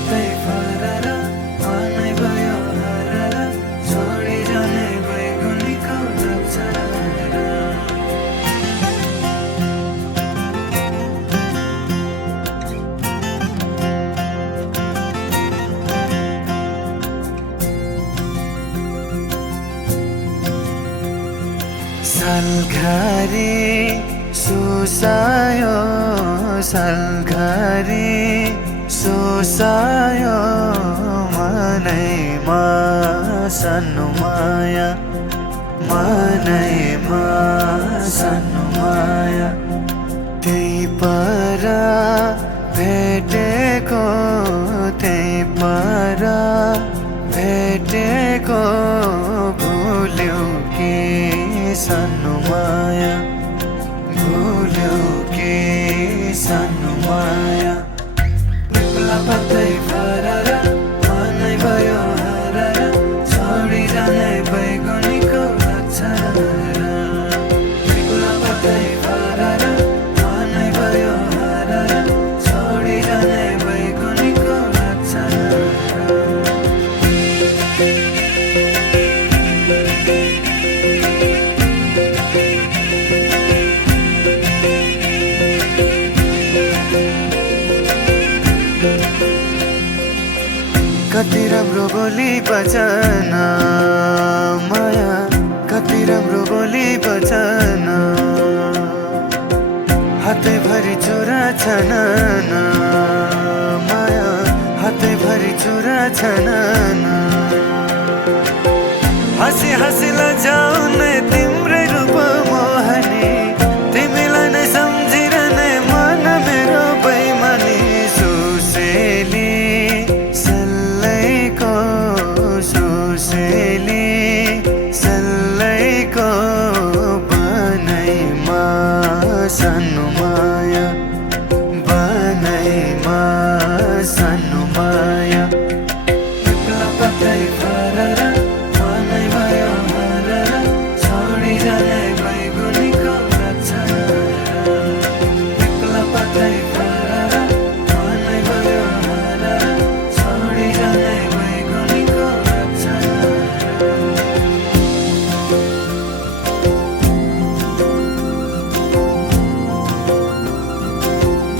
पत्तै फरर मनै भयो हरर छोडी जाने बैगुनीको अक्षर सालघारी सुसायो सालघारी सुसायो मनैमा सानो माया मनैमा सानो माया त्यही पर भेटेको त्यही पर भेटेको भुल्यौ कि सानो माया भुल्यौ कि सानो माया पत्तै फरर मनै भयो हरर छोडी जाने बैगुनीको अक्षर पत्तै फरर मनै भयो हरर छोडी जाने बैगुनीको अक्षर कति राम्रो बोली बचन माया कति राम्रो बोली बचन हातैभरि चुरा छन् माया हातैभरि चुरा छन् हाँसी हाँसी लजाउने तिम्रो